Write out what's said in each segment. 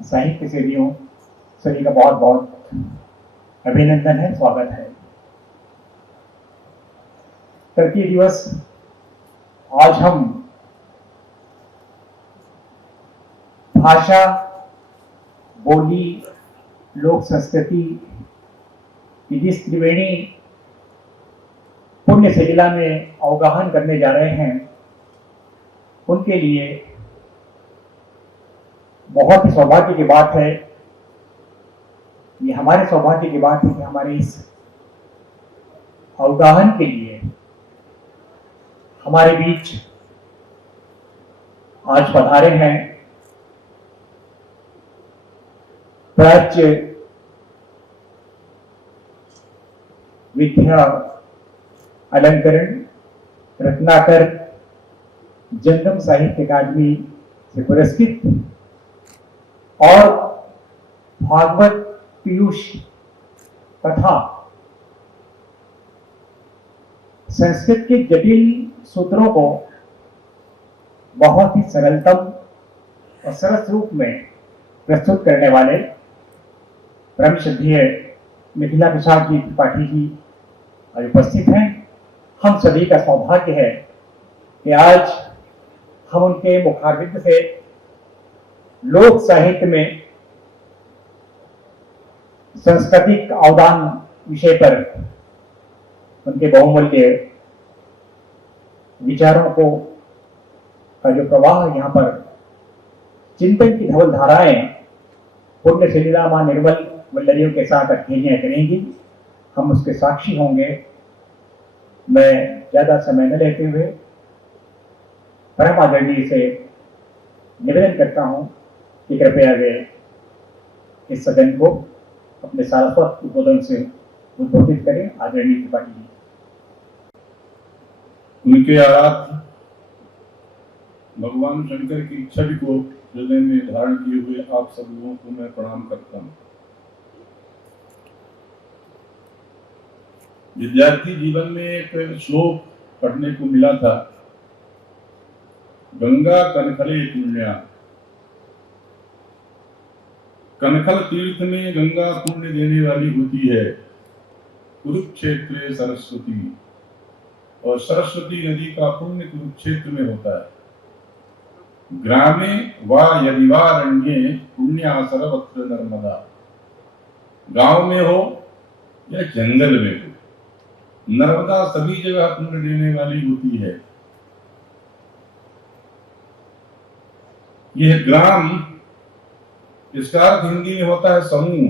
साहित्य सेवियों सभी का बहुत बहुत अभिनंदन है, स्वागत है। तृतीय दिवस आज हम भाषा, बोली, लोक संस्कृति की जिस त्रिवेणी पुण्य सलिला में अवगाहन करने जा रहे हैं, उनके लिए बहुत ही सौभाग्य की बात है। ये हमारे सौभाग्य की बात है कि हमारे इस अवगाहन के लिए हमारे बीच आज पधारे हैं प्राच्य विद्या अलंकरण रत्नाकर जंगम साहित्य अकादमी से पुरस्कृत और भागवत पीयूष तथा संस्कृत के जटिल सूत्रों को बहुत ही सरलतम और सरस रूप में प्रस्तुत करने वाले परम श्रद्धेय मिथिला प्रसाद जी त्रिपाठी जी आज उपस्थित हैं। हम सभी का सौभाग्य है कि आज हम उनके मुखारबिंद से लोक साहित्य में सांस्कृतिक अवदान विषय पर उनके बहुमूल्य विचारों को का जो प्रवाह यहाँ पर चिंतन की धवल धाराएं पुण्य सलिला मां निर्मल वल्लरियों के साथ अखेलियां करेंगी, हम उसके साक्षी होंगे। मैं ज्यादा समय न लेते हुए परम आदरणीय से निवेदन करता हूं कि कृपया वे इस सदन को अपने सारस्वत उद्बोधन से उद्बोधित करें। आदरणीय त्रिपाठी जी। उनके आराध्य भगवान शंकर की छवि को हृदय में धारण किए हुए आप सब लोगों को मैं प्रणाम करता हूँ। विद्यार्थी जीवन में एक श्लोक पढ़ने को मिला था, गंगा कनखले पुण्या। कनखल तीर्थ में गंगा पुण्य देने वाली होती है, कुरुक्षेत्र सरस्वती, और सरस्वती नदी का पुण्य कुरुक्षेत्र में होता है। ग्रामे वा यदि वा रण्ये पुण्या सर्वत्र नर्मदा। गांव में हो या जंगल में हो, नर्मदा सभी जगह पुण्य देने वाली होती है। यह ग्राम, इसका अर्थ हिंदी में होता है समूह,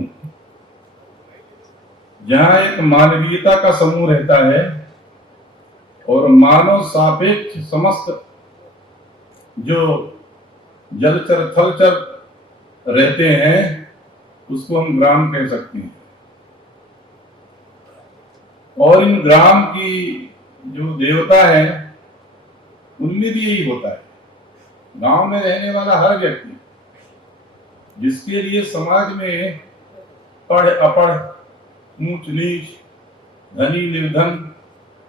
जहां एक मानवीयता का समूह रहता है और मानव सापेक्ष समस्त जो जलचर थलचर रहते हैं उसको हम ग्राम कह सकते हैं। और इन ग्राम की जो देवता है उनमें भी यही होता है। गांव में रहने वाला हर व्यक्ति जिसके लिए समाज में पढ़ अपढ़, ऊंच नीच, धनी निर्धन,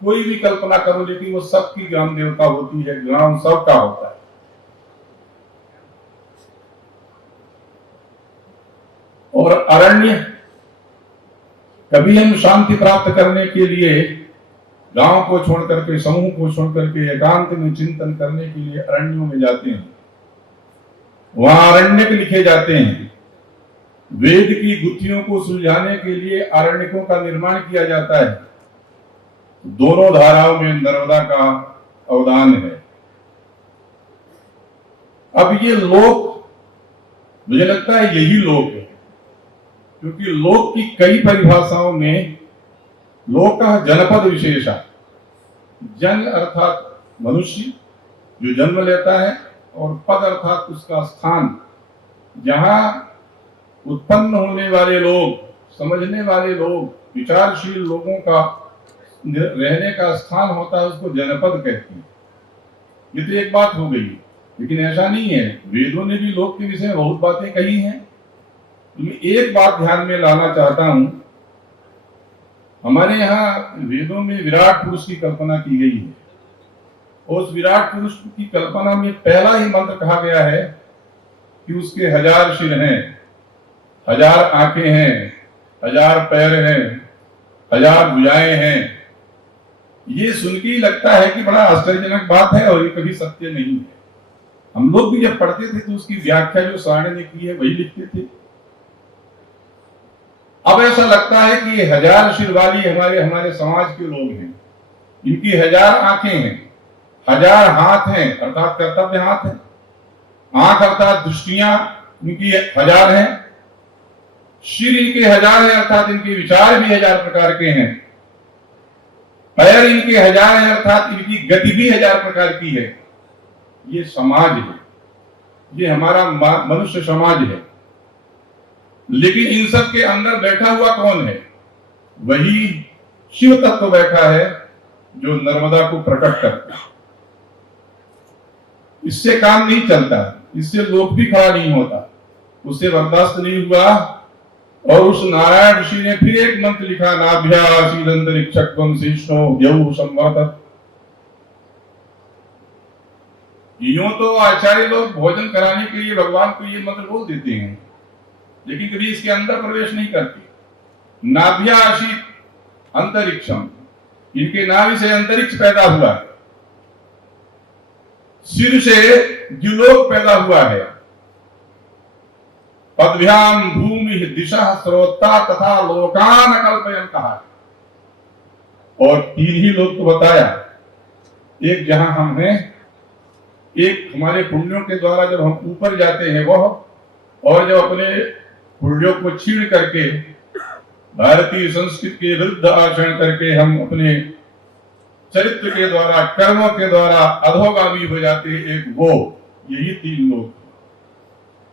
कोई भी कल्पना करो, लेकिन वो सबकी ग्राम देवता होती है। ग्राम सबका होता है। और अरण्य, कभी हम शांति प्राप्त करने के लिए गांव को छोड़ करके, समूह को छोड़ करके एकांत में चिंतन करने के लिए अरण्यों में जाते हैं। वहां अरण्यक लिखे जाते हैं। वेद की गुत्थियों को सुलझाने के लिए अरण्यकों का निर्माण किया जाता है। दोनों धाराओं में नर्मदा का अवदान है। अब ये लोक, मुझे लगता है यही लोक है, क्योंकि लोक की कई परिभाषाओं में लोक का जनपद विशेषा, जन अर्थात मनुष्य जो जन्म लेता है, और पद अर्थात उसका स्थान, जहां उत्पन्न होने वाले लोग, समझने वाले लोग, विचारशील लोगों का रहने का स्थान होता है, उसको जनपद कहते हैं। ये तो एक बात हो गई, लेकिन ऐसा नहीं है। वेदों ने भी लोक के विषय में बहुत बातें कही हैं। मैं एक बात ध्यान में लाना चाहता हूं। हमारे यहाँ वेदों में विराट पुरुष की कल्पना की गई है। उस विराट पुरुष की कल्पना में पहला ही मंत्र कहा गया है कि उसके 1000 सिर हैं, 1000 आंखें हैं, 1000 पैर हैं, 1000 भुजाएं हैं। ये सुन के ही लगता है कि बड़ा आश्चर्यजनक बात है और ये कभी सत्य नहीं है। हम लोग भी जब पढ़ते थे तो उसकी व्याख्या जो सारणी ने की है वही लिखते थे। अब ऐसा लगता है कि ये 1000 सिर वाली हमारे समाज के लोग हैं, इनकी 1000 आंखें हैं, 1000 हाथ हैं अर्थात कर्तव्य हाथ है, आंख अर्थात दृष्टियां इनकी 1000 हैं, सिर इनके 1000 हैं अर्थात इनके विचार भी 1000 प्रकार के हैं, पैर इनके 1000 हैं अर्थात इनकी गति भी 1000 प्रकार की है। ये समाज है, ये हमारा मनुष्य समाज है। लेकिन इन सब के अंदर बैठा हुआ कौन है? वही शिव तत्व बैठा है जो नर्मदा को प्रकट करता है। इससे काम नहीं चलता, इससे लोक भी खड़ा नहीं होता, उससे बर्दाश्त नहीं हुआ और उस नारायण ऋषि ने फिर एक मंत्र लिखा, नाभ्यासीदंतरिक्षक्वं शिष्णो यौ संवर्तत। यूं तो आचार्य लोग भोजन कराने के लिए भगवान को ये मंत्र बोल देते हैं, लेकिन कभी इसके अंदर प्रवेश नहीं करते। नाभ्यासीत अंतरिक्षम, इनके नाभि से अंतरिक्ष पैदा हुआ है, सिर से द्युलोक पैदा हुआ है, पदभ्याम भूमि दिशा स्रोता तथा लोकान कल्पयन कहा। और 3 ही लोक तो बताया, एक जहां हम हैं, एक हमारे पुण्यों के द्वारा जब हम ऊपर जाते हैं वह, और जब अपने पुण्यों को छीण करके भारतीय संस्कृति के विरुद्ध आचरण करके हम अपने चरित्र के द्वारा कर्मों के द्वारा अधोगामी हो जाते हैं, एक वो, यही 3 लोग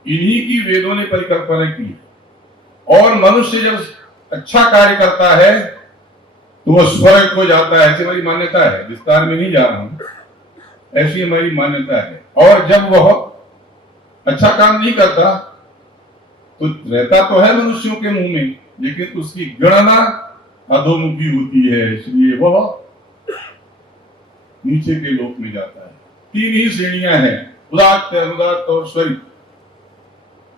इन्हीं की वेदों ने परिकल्पना की। और मनुष्य जब अच्छा कार्य करता है तो वह स्वर्ग को जाता है, ऐसी हमारी मान्यता है, विस्तार में नहीं जा रहा हूं, ऐसी हमारी मान्यता है। और जब वह अच्छा काम नहीं करता तो रहता तो है मनुष्यों के मुंह में, लेकिन उसकी गणना अधोमुखी होती है, इसलिए वह नीचे के लोक में जाता है। 3 ही श्रेणियां हैं, उदात्त, अनुदात्त और स्वरित।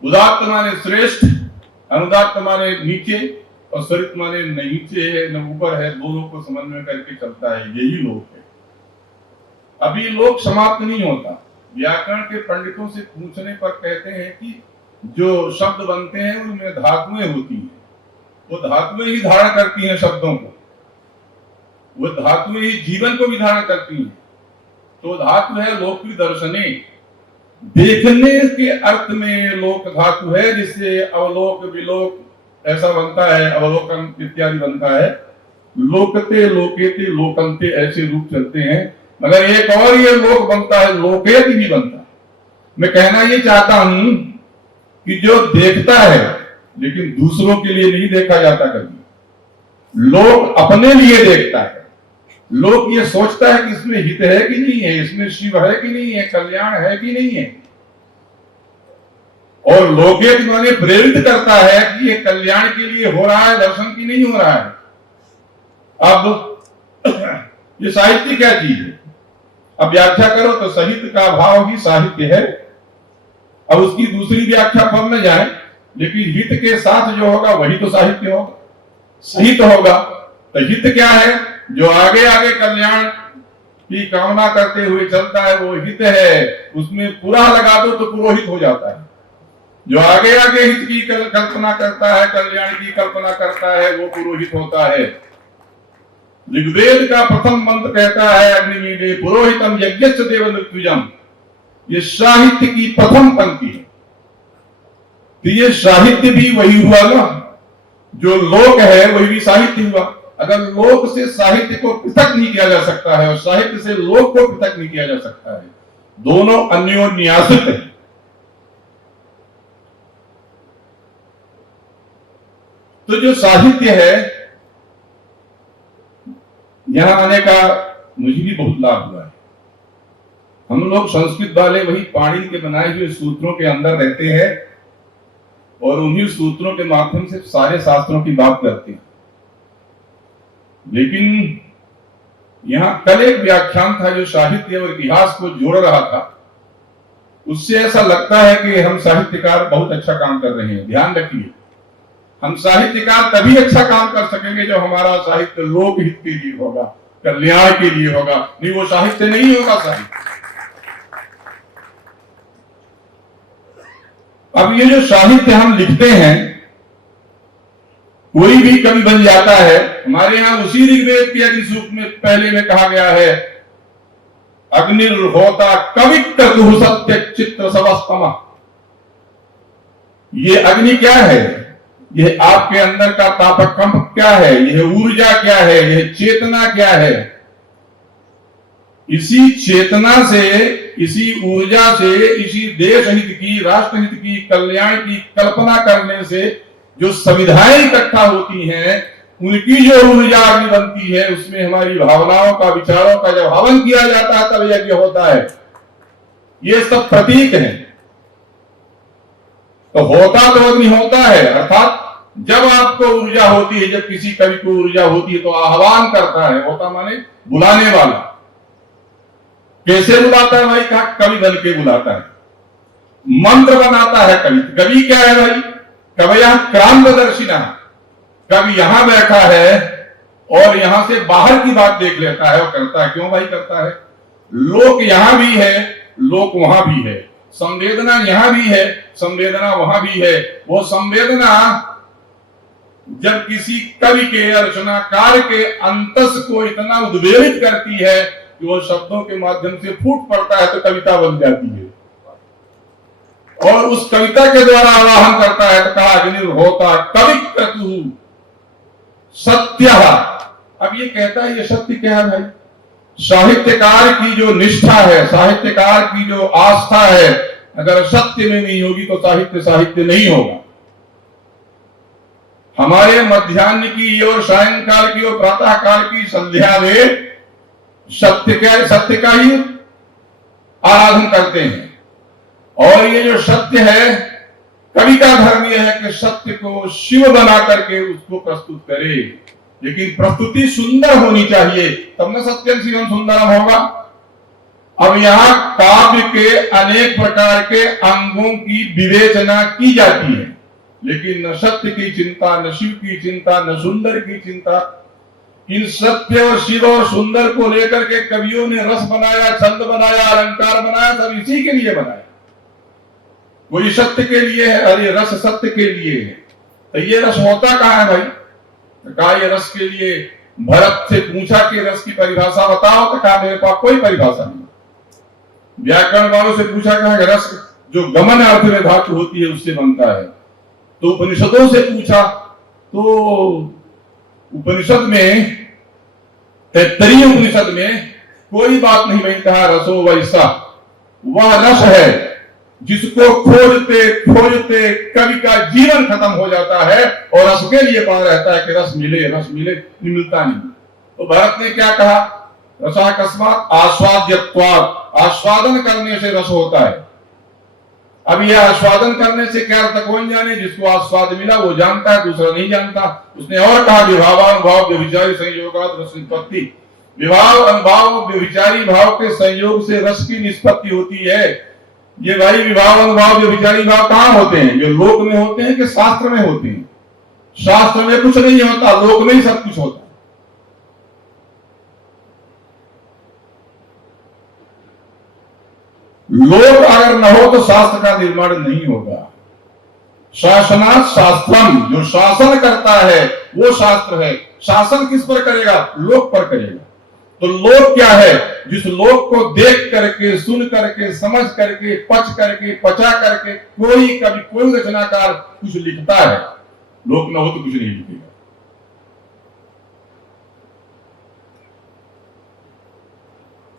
उदात्त माने श्रेष्ठ, अनुदात्त माने नीचे और स्वरित माने न नीचे है न ऊपर है, दोनों को समन्वय करके चलता है, यही लोक है। अभी लोक समाप्त नहीं होता। व्याकरण के पंडितों से पूछने पर कहते हैं कि जो शब्द बनते हैं उनमें धातुएं होती हैं, वो धातुएं ही धारण करती हैं शब्दों को, वो धातुएं ही जीवन को भी धारण करती हैं। तो धातु है लोक की दर्शने, देखने के अर्थ में लोक धातु है, जिससे अवलोक विलोक ऐसा बनता है, अवलोकन इत्यादि बनता है। लोकते लोकेते लोकंते ऐसे रूप चलते हैं, मगर एक और ये लोक बनता है, लोकेत भी बनता है। मैं कहना ये चाहता हूं कि जो देखता है लेकिन दूसरों के लिए नहीं देखा जाता कभी, लोक अपने लिए देखता है। लोग ये सोचता है कि इसमें हित है कि नहीं है, इसमें शिव है कि नहीं है, कल्याण है कि नहीं है, और लोकेत माने प्रेरित करता है कि ये कल्याण के लिए हो रहा है, दर्शन की नहीं हो रहा है। अब ये साहित्य क्या चीज है? अब व्याख्या करो तो साहित्य का भाव ही साहित्य है। अब उसकी दूसरी व्याख्या पर न जाए, लेकिन हित के साथ जो होगा वही तो साहित्य होगा, सहित होगा। तो हित क्या है? जो आगे आगे कल्याण की कामना करते हुए चलता है वो हित है, उसमें पूरा लगा दो तो पुरोहित हो जाता है। जो आगे आगे हित की कल्पना करता है, कल्याण की कल्पना करता है, वो पुरोहित होता है। ऋग्वेद का प्रथम मंत्र कहता है, अग्निमीडे पुरोहितम यज्ञस्य देव मृत्युजम। ये साहित्य की प्रथम पंक्ति है। तो ये साहित्य भी वही हुआ ना, जो लोक है वही भी साहित्य हुआ। अगर लोक से साहित्य को पृथक नहीं किया जा सकता है और साहित्य से लोक को पृथक नहीं किया जा सकता है, दोनों अन्योन्याश्रित है। तो जो साहित्य है, यहां आने का मुझे भी बहुत लाभ हुआ है। हम लोग संस्कृत वाले वही पाणिनि के बनाए हुए सूत्रों के अंदर रहते हैं और उन्हीं सूत्रों के माध्यम से सारे शास्त्रों की बात करते हैं। लेकिन यहां कल एक व्याख्यान था जो साहित्य और इतिहास को जोड़ रहा था। उससे ऐसा लगता है कि हम साहित्यकार बहुत अच्छा काम कर रहे हैं। ध्यान रखिए, हम साहित्यकार तभी अच्छा काम कर सकेंगे जब हमारा साहित्य लोक हित के लिए होगा, कल्याण के लिए होगा, नहीं वो साहित्य नहीं होगा साहित्य। अब ये जो साहित्य हम लिखते हैं, कोई भी कवि बन जाता है। हमारे यहां उसी ऋग्वेद के अग्नि सूक्त में पहले में कहा गया है, अग्निर्होता कविक्रतुः सत्य चित्र समस्तम। ये अग्नि क्या है? ये आपके अंदर का तापकंप क्या है? यह ऊर्जा क्या है? यह चेतना क्या है? इसी चेतना से, इसी ऊर्जा से, इसी देश हित की, राष्ट्र हित की, कल्याण की कल्पना करने से जो सविधाएं इकट्ठा होती हैं, उनकी जो ऊर्जा अग्नि बनती है, उसमें हमारी भावनाओं का, विचारों का जब हवन किया जाता है तब यज्ञ होता है। ये सब प्रतीक हैं। तो होता तो अग्नि होता है, अर्थात जब आपको ऊर्जा होती है, जब किसी कवि को ऊर्जा होती है तो आह्वान करता है। होता माने बुलाने वाला। कैसे बुलाता है भाई? कहा कवि बन के बुलाता है, मंत्र बनाता है कवि। कवि क्या है भाई? कवयः क्रांतदर्शिनः। कवि यहां बैठा है और यहां से बाहर की बात देख लेता है और करता है। क्यों भाई करता है? लोक यहां भी है, लोक वहां भी है, संवेदना यहां भी है, संवेदना वहां भी है। वो संवेदना जब किसी कवि के, रचनाकार के अंतस को इतना उद्वेलित करती है कि वो शब्दों के माध्यम से फूट पड़ता है तो कविता बन जाती है। और उस कविता के द्वारा आवाहन करता है तो कहा अग्निर्होता कविक्रतुः सत्यः। अब ये कहता है, ये सत्य क्या है भाई? साहित्यकार की जो निष्ठा है, साहित्यकार की जो आस्था है, अगर सत्य में नहीं होगी तो साहित्य साहित्य नहीं होगा। हमारे मध्याह्न की और सायंकाल की और प्रातः काल की संध्या में सत्य का ही आराधन करते हैं। और ये जो सत्य है, कवि का धर्म यह है कि सत्य को शिव बना करके उसको प्रस्तुत करे। लेकिन प्रस्तुति सुंदर होनी चाहिए, तब न सत्यम शिवम सुंदरम होगा। अब यहां काव्य के अनेक प्रकार के अंगों की विवेचना की जाती है, लेकिन न सत्य की चिंता, न शिव की चिंता, न सुंदर की चिंता। इन सत्य और शिव और सुंदर को लेकर के कवियों ने रस बनाया, छंद बनाया, अलंकार बनाया, सब इसी के लिए बनाया। वही सत्य के लिए है, अरे रस सत्य के लिए है। तो ये रस होता कहां है भाई? तो कहा ये रस के लिए भरत से पूछा कि रस की परिभाषा बताओ, तो कहा मेरे पास कोई परिभाषा नहीं। व्याकरण वालों से पूछा कहा रस जो गमन अर्थ में धातु होती है उससे बनता है। तो उपनिषदों से पूछा तो उपनिषद में, तैत्तरीय उपनिषद में कोई बात नहीं बनी। कहा रसो वैसा, वह रस है जिसको खोजते खोजते कवि का जीवन खत्म हो जाता है और रस के लिए पड़ा रहता है कि रस मिले, रस मिले, मिलता नहीं। तो भरत ने क्या कहा? रसाकस्मात् आस्वाद्यत्वात्, आस्वादन करने से रस होता है। अब यह आस्वादन करने से क्या अर्थ कौन जाने? जिसको आस्वाद मिला वो जानता है, दूसरा नहीं जानता। उसने और कहा विभावानुभाव व्यभिचारी संयोगात् रस निष्पत्ति। विभाव अनुभाव व्यभिचारी भाव के संयोग से रस की निष्पत्ति होती है। ये भाई विभाव अनुभाव व्यभिचारी भाव कहां होते हैं? ये लोक में होते हैं कि शास्त्र में होते हैं? शास्त्र में कुछ नहीं होता, लोक में ही सब कुछ होता है। लोक अगर न हो तो शास्त्र का निर्माण नहीं होगा। शासनात् शास्त्रम, जो शासन करता है वो शास्त्र है। शासन किस पर करेगा? लोक पर करेगा। तो लोक क्या है? जिस लोक को देख करके, सुन करके, समझ करके, पच करके, पचा करके कोई कभी कोई रचनाकार कुछ लिखता है। लोक न हो तो कुछ नहीं लिखेगा।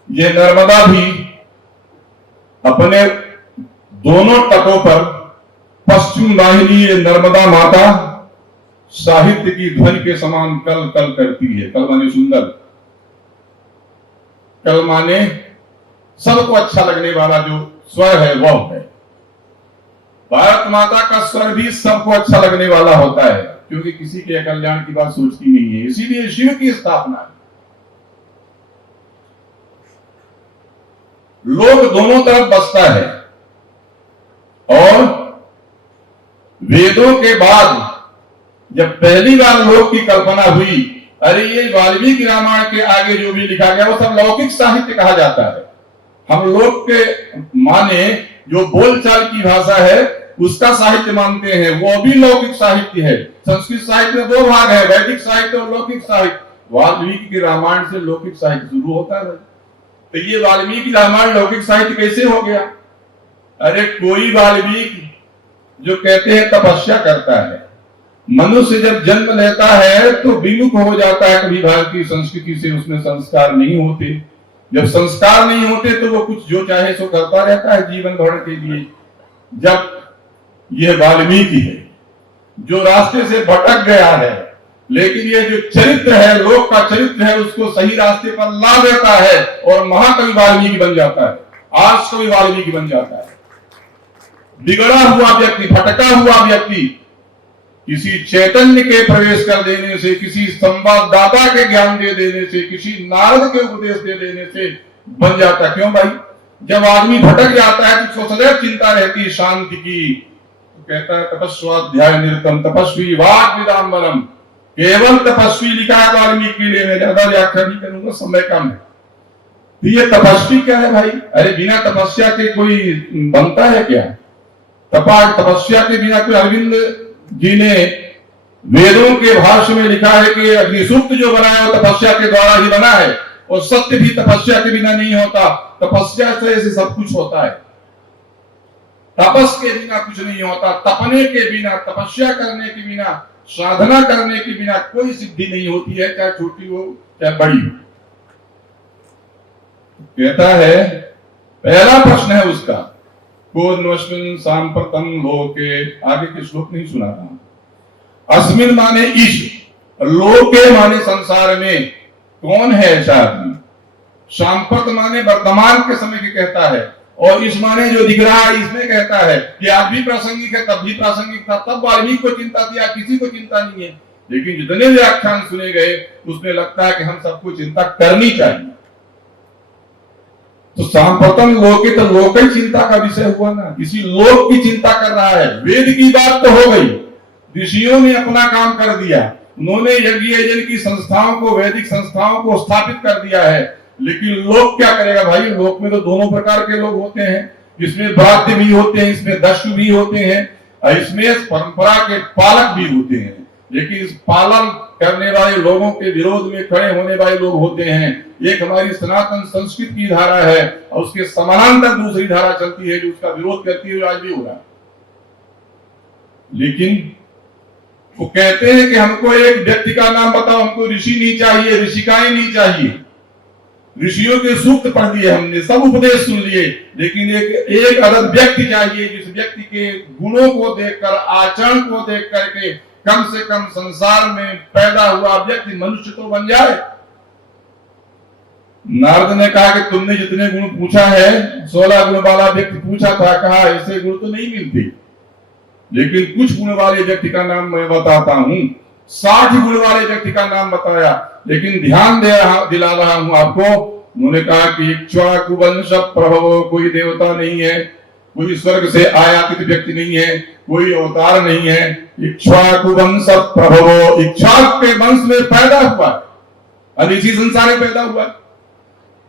ये नर्मदा भी अपने दोनों तटों पर पश्चिम वाहिनी ये नर्मदा माता साहित्य की ध्वनि के समान कल कल करती है। कल माने सुंदर, कल माने सबको अच्छा लगने वाला जो स्वर है वह है। भारत माता का स्वर भी सबको अच्छा लगने वाला होता है, क्योंकि किसी के कल्याण की बात सोचती नहीं है। इसीलिए शिव की स्थापना है। लोक दोनों तरफ बसता है। वेदों के बाद जब पहली बार लोक की कल्पना हुई, अरे ये वाल्मीकि रामायण के आगे जो भी लिखा गया वो सब लौकिक साहित्य कहा जाता है। हम लोक के माने जो बोलचाल की भाषा है उसका साहित्य मानते हैं, वो भी लौकिक साहित्य है। संस्कृत साहित्य में दो भाग है, वैदिक साहित्य और लौकिक साहित्य। वाल्मीकि के रामायण से लौकिक साहित्य शुरू होता है। तो ये वाल्मीकि रामायण लौकिक साहित्य कैसे हो गया? अरे कोई वाल्मीकि जो कहते हैं तपस्या करता है, मनुष्य जब जन्म लेता है तो विमुख हो जाता है, कभी भारतीय संस्कृति से उसमें संस्कार नहीं होते। जब संस्कार नहीं होते तो वो कुछ जो चाहे सो करता रहता है जीवन भर के लिए। जब यह वाल्मीकि है जो रास्ते से भटक गया है, लेकिन ये जो चरित्र है, लोक का चरित्र है, उसको सही रास्ते पर ला देता है और महाकवि वाल्मीकि बन जाता है, आज कवि वाल्मीकि बन जाता है। बिगड़ा हुआ व्यक्ति, भटका हुआ व्यक्ति किसी चैतन्य के प्रवेश कर देने से, किसी संवाददाता के ज्ञान दे देने से, किसी नारद के उपदेश दे देने से बन जाता। क्यों भाई? जब आदमी भटक जाता है तो सदैव चिंता रहती है शांति की। तो कहता है तपस्वाध्याय निरतम तपस्वी वाग विदाम्बरम। केवल तपस्वी लिखा है वाल्मीकि के लिए, मैं ज्यादा व्याख्या नहीं करूंगा, समय कम है। तो ये तपस्वी क्या है भाई? अरे बिना तपस्या के कोई बनता है क्या? तपस्या के बिना कोई, अरविंद जी ने वेदों के भाष्य में लिखा है कि अग्निसूक्त जो बना है वो तपस्या के द्वारा ही बना है, और सत्य भी तपस्या के बिना नहीं होता। तपस्या से सब कुछ होता है, तपस के बिना कुछ नहीं होता। तपने के बिना, तपस्या करने के बिना, साधना करने के बिना कोई सिद्धि नहीं होती है, चाहे छोटी हो चाहे बड़ी हो। कहता है, पहला प्रश्न है उसका, पूर्णस्मिन् सांप्रतम लोके, आगे के श्लोक नहीं सुना था। अस्मिन माने ईश, लोके माने संसार में, कौन है ऐसा आदमी? सांप्रत माने वर्तमान के समय के कहता है, और इस माने जो दिख रहा है इसमें कहता है कि आज भी प्रासंगिक है, तब भी प्रासंगिक था। तब वाल्मीकि को चिंता थी, आज किसी को चिंता नहीं है। लेकिन जितने व्याख्यान सुने गए उसमें लगता है कि हम सबको चिंता करनी चाहिए। तो सांप्रतम लोके, तो लोक ही चिंता का विषय हुआ ना, किसी लोक की चिंता कर रहा है। वेद की बात तो हो गई, ऋषियों ने अपना काम कर दिया, उन्होंने यज्ञ यजन की संस्थाओं को, वैदिक संस्थाओं को स्थापित कर दिया है। लेकिन लोक क्या करेगा भाई? लोक में तो दोनों प्रकार के लोग होते हैं, इसमें ब्राह्य भी होते हैं, इसमें दस्यु भी होते हैं, और इसमें परंपरा के पालक भी होते हैं। लेकिन इस पालन करने वाले लोगों के विरोध में खड़े होने वाले लोग होते हैं। एक हमारी सनातन संस्कृत की धारा है और उसके समानांतर दूसरी धारा चलती है जो उसका विरोध करती है, आज भी हो रहा है। लेकिन वो कहते हैं कि हमको एक व्यक्ति का नाम बताओ, हमको ऋषि नहीं चाहिए, ऋषिकाएं नहीं चाहिए। ऋषियों के सूक्त पढ़ दिए हमने, सब उपदेश सुन लिए, लेकिन एक अदद व्यक्ति चाहिए जिस व्यक्ति के गुणों को देखकर, आचरण को देख करके कम से कम संसार में पैदा हुआ व्यक्ति मनुष्य तो बन जाए। नारद ने कहा कि तुमने जितने गुण पूछा है, 16 गुण वाला व्यक्ति पूछा था, कहा ऐसे गुण तो नहीं मिलते, लेकिन कुछ गुण वाले व्यक्ति का नाम मैं बताता हूं। 60 गुण वाले व्यक्ति का नाम बताया, लेकिन ध्यान दिला रहा हूं आपको। उन्होंने कहा कि इक्ष्वाकु वंश प्रभव, कोई देवता नहीं है, कोई स्वर्ग से आयातित व्यक्ति नहीं है, कोई अवतार नहीं है। इक्ष्वाकु वंश प्रभव, इक्ष्वाकु के वंश में पैदा हुआ और इसी संसार में पैदा हुआ।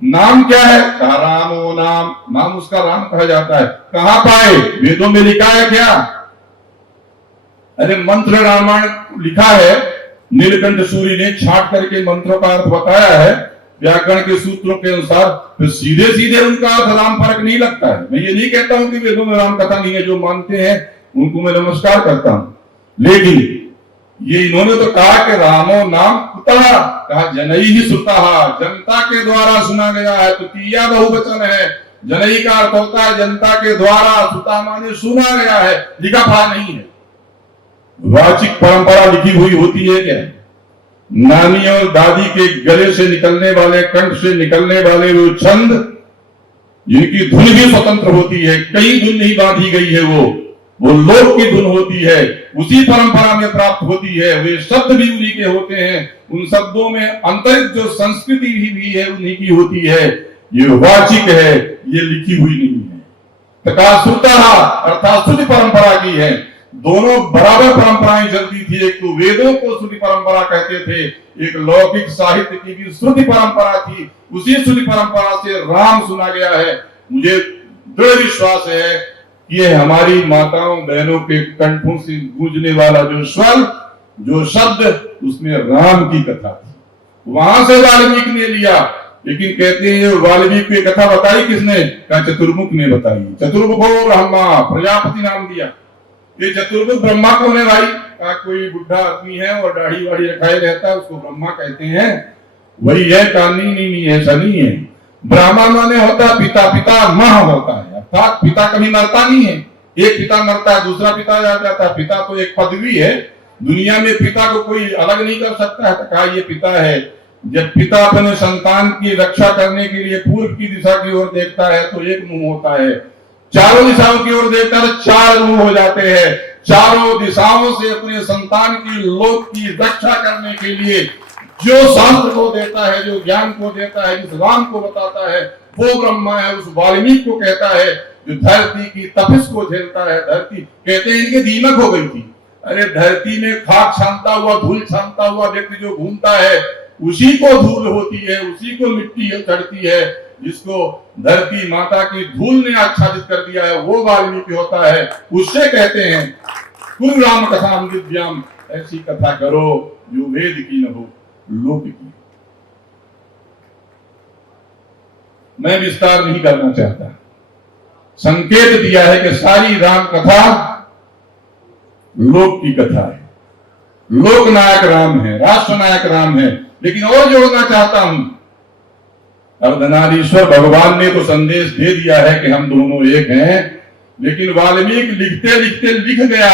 नाम क्या है? कहा रामो नाम, नाम उसका राम कहा जाता है। कहां पाए? वेदों में लिखा है क्या? अरे मंत्र रामायण लिखा है, नीलकंठ सूरी ने छाट करके मंत्रों का अर्थ बताया है व्याकरण के सूत्रों के अनुसार। तो सीधे सीधे उनका अर्थ राम फर्क नहीं लगता है। मैं ये नहीं कहता हूं कि वेदों में राम कथा नहीं है, जो मानते हैं उनको मैं नमस्कार करता हूं, लेकिन ये इन्होंने तो कहा कि रामो नाम कुतः, कहा जनई ही सुतः, जनता के द्वारा सुना गया है। तो किया बहुवचन है, जनई का अर्थ होता है जनता के द्वारा, सुता माने सुना गया है, लिखा पढ़ा नहीं है। वाचिक परंपरा लिखी हुई होती है क्या? नानी और दादी के गले से निकलने वाले, कंठ से निकलने वाले वो छंद, जिनकी धुन भी स्वतंत्र होती है, कई धुन नहीं बांधी गई है, वो लोक की धुन होती है, उसी परंपरा में प्राप्त होती है। वे शब्द भी उन्हीं के होते हैं, उन शब्दों में अंतरित जो संस्कृति भी है उन्हीं की होती है। ये वाचिक है, ये लिखी हुई नहीं है। तथा श्रुतः अर्थात शुद्ध परंपरा की है। दोनों बराबर परंपराएं चलती थी। एक तो वेदों को श्रुति परंपरा कहते थे, एक लौकिक साहित्य की भी श्रुति परंपरा थी। उसी श्रुति परंपरा से राम सुना गया है। मुझे दृढ़ विश्वास है कि ये हमारी माताओं बहनों के कंठों से गूंजने वाला जो स्वर, जो शब्द, उसमें राम की कथा थी। वहां से वाल्मीकि ने लिया। लेकिन कहते हैं वाल्मीकि की कथा बताई किसने? कहा चतुर्मुख ने बताई। चतुर्मुखो ब्रह्मा, प्रजापति नाम दिया। ये चतुर्मुख ब्रह्मा कौन है भाई? कहा कोई बुढ़ा आदमी है और दाढ़ी वाड़ी रखाए रहता है, उसको ब्रह्मा कहते हैं। वही है। कहा नहीं, ऐसा नहीं है। ब्रह्मा माने होता पिता, पिता माह होता है, अर्थात पिता कभी मरता नहीं है। एक पिता मरता है, दूसरा पिता आ जाता है। पिता तो एक पदवी है, दुनिया में पिता को कोई अलग नहीं कर सकता है। कहा ये पिता है। जब पिता अपने संतान की रक्षा करने के लिए पूर्व की दिशा की ओर देखता है तो एक मुंह होता है, चारों दिशाओं की ओर देखता है तो चार मुंह हो जाते हैं। चारों दिशाओं से अपने संतान की लोक की रक्षा करने के लिए जो शास्त्र को देता है, जो ज्ञान को देता है, जिस राम को बताता है, वो ब्रह्मा है। उस वाल्मीकि को कहता है जो धरती की तपिश को झेलता है। धरती कहते हैं इनके दीमक हो गई थी। अरे धरती में खाक छानता हुआ, धूल छानता हुआ व्यक्ति जो घूमता है, उसी को धूल होती है, उसी को मिट्टी चढ़ती है। जिसको धरती माता की धूल ने आच्छादित कर दिया है वो वाल्मीकि होता है। उससे कहते हैं कुरु राम कथाम दिव्याम, ऐसी कथा करो जो वेद की न हो, लोक की। मैं विस्तार नहीं करना चाहता। संकेत दिया है कि सारी राम कथा लोक की कथा है। लोक नायक राम है, राष्ट्र नायक राम है। लेकिन और जोड़ना चाहता हूं, अर्धनारीश्वर भगवान ने तो संदेश दे दिया है कि हम दोनों एक हैं। लेकिन वाल्मीकि लिखते लिखते लिख गया,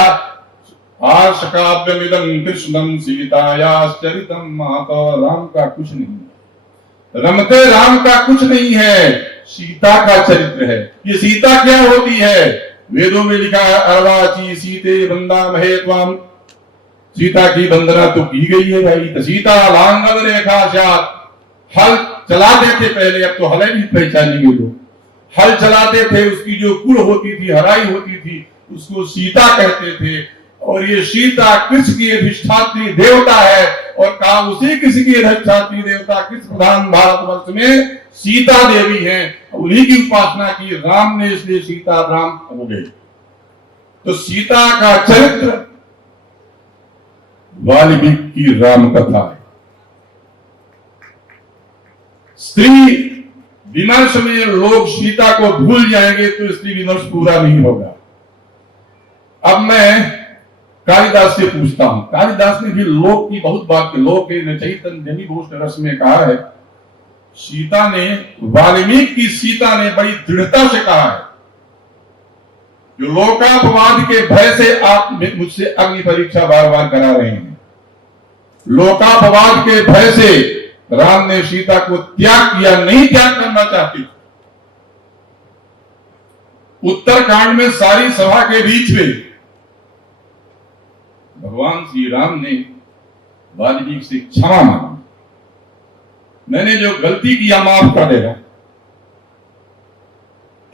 आर्षकाव्यमिदं कृष्णं सीतायाश्चरितं महतो। राम का कुछ नहीं, रमते राम का कुछ नहीं है, सीता का चरित्र है। ये सीता क्या होती है? वेदों में लिखा है अर्वाची सीते वंदा महे त्वाम। सीता की वंदना तो की गई है भाई। तो सीता लांगल रेखा साथ हल चलाते थे पहले, अब तो हल भी पहचानेंगे लोग। हल चलाते थे, उसकी जो कुल होती थी, हराई होती थी, उसको सीता कहते थे। और ये सीता कृष्ण की अधिष्ठात्री देवता है। और कहा उसी कृष्ण की अधिष्ठात्री देवता कृष्ण प्रधान भारतवर्ष में सीता देवी है, उन्हीं की उपासना की राम ने, इसलिए सीता राम हो गए। तो सीता का चरित्र वाल्मीकि की राम कथा है। स्त्री विमर्श में लोग सीता को भूल जाएंगे तो स्त्री विमर्श पूरा नहीं होगा। अब मैं कालिदास से पूछता हूं। कालिदास ने भी लोक की बहुत बात की। लोक के नचैतन्य घोष रस में कहा है, सीता ने, वाल्मीकि की सीता ने बड़ी दृढ़ता से कहा है, जो लोकापवाद के भय से आप मुझसे अग्नि परीक्षा बार बार करा रहे हैं। लोकापवाद के भय से राम ने सीता को त्याग किया, नहीं त्याग करना चाहती। उत्तरकांड में सारी सभा के बीच में भगवान श्री राम ने वाल्मीकि से क्षमा मांगी। मैंने जो गलती किया माफ कर देगा।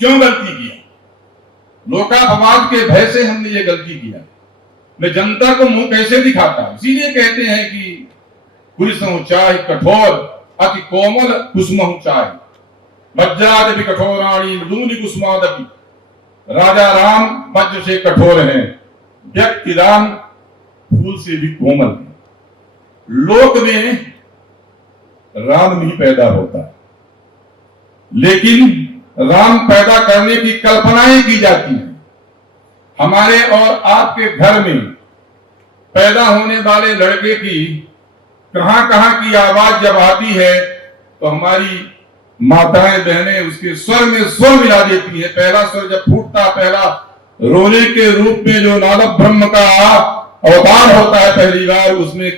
क्यों गलती किया? लोकापवाद के भय से हमने ये गलती किया। मैं जनता को मुंह कैसे दिखाता? इसीलिए कहते हैं कि कुरिसहु चाय कठोर अति कोमल कुसुमहु चाय, वज्रादपि कठोराणी मृदूनि कुसुमादपि। राजा राम वज्र से कठोर हैं, व्यक्ति राम फूल से भी कोमल है। लोक में राम नहीं पैदा होता, लेकिन राम पैदा करने की कल्पनाएं की जाती हैं। हमारे और आपके घर में पैदा होने वाले लड़के की कहां कहां की आवाज जब आती है तो हमारी माताएं बहनें उसके स्वर में स्वर मिला देती है। पहला स्वर जब फूटता, पहला रोने के रूप में जो नारद ब्रह्म का अवतार होता है पहली बार, उसमें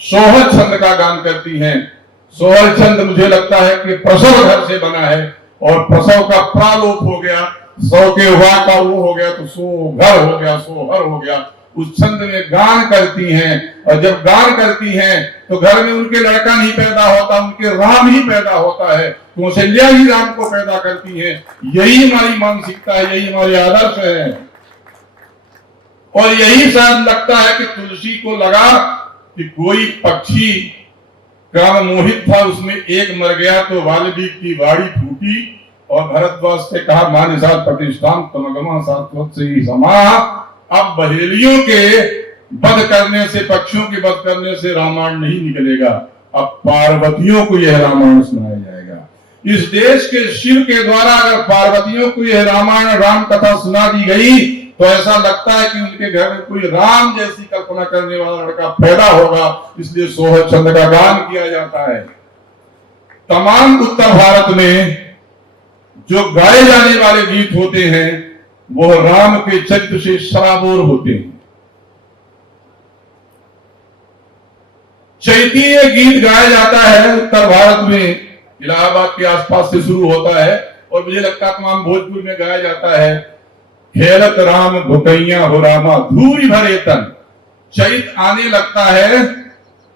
सोहर छंद का गान करती हैं। सोहर छंद मुझे लगता है कि प्रसव घर से बना है, और प्रसव का प्रालोप हो गया, सौ के हुआ का वो हो गया, तो सो घर हो गया, सोहर हो गया। उस छंद में गान करती हैं, और जब गान करती हैं तो घर में उनके लड़का नहीं पैदा होता, उनके राम ही पैदा होता है। कौशल्या ही राम को पैदा करती है। यही हमारी मानसिकता है, यही हमारे आदर्श है। और यही शायद लगता है कि तुलसी को लगा कि कोई पक्षी काम मोहित था, उसमें एक मर गया तो वाल्मीकि की वाणी फूटी और भरद्वाज से कहा मानिसात प्रतिष्ठान तमगमा सात्वत से ही समा। अब बहेलियों के वध करने से, पक्षियों के वध करने से रामायण नहीं निकलेगा, अब पार्वतियों को यह रामायण सुनाया जाएगा। इस देश के शिव के द्वारा अगर पार्वतियों को यह रामायण राम कथा सुना दी गई तो ऐसा लगता है कि उनके घर में कोई राम जैसी कल्पना करने वाला लड़का पैदा होगा, इसलिए सोहर चंद का गान किया जाता है। तमाम उत्तर भारत में जो गाए जाने वाले गीत होते हैं वो राम के चरित्र से सराबोर होते हैं। चैतीय गीत गाया जाता है उत्तर भारत में, इलाहाबाद के आसपास से शुरू होता है और मुझे लगता है तमाम भोजपुर में गाया जाता है। खेलत राम भुकैया हो रामा धूरी भरे तन। चैत आने लगता है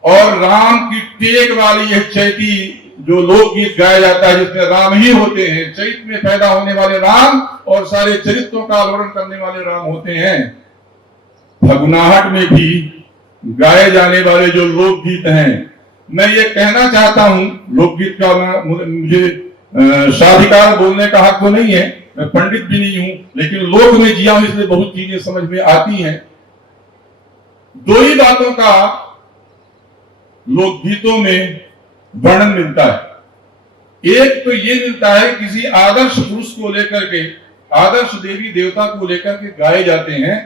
और राम की टेक वाली यह चैती जो लोकगीत गाया जाता है जिसमें राम ही होते हैं, चैत में पैदा होने वाले राम और सारे चरित्रों का आलोड़न करने वाले राम होते हैं। फगुनाहट में भी गाए जाने वाले जो लोकगीत हैं, मैं ये कहना चाहता हूं, लोकगीत का मुझे साधिकार बोलने का हक तो नहीं है, मैं पंडित भी नहीं हूं, लेकिन लोक में जिया हूं इसलिए बहुत चीजें समझ में आती हैं। दो ही बातों का लोकगीतों में वर्णन मिलता है। एक तो ये मिलता है किसी आदर्श पुरुष को लेकर के, आदर्श देवी देवता को लेकर के गाए जाते हैं,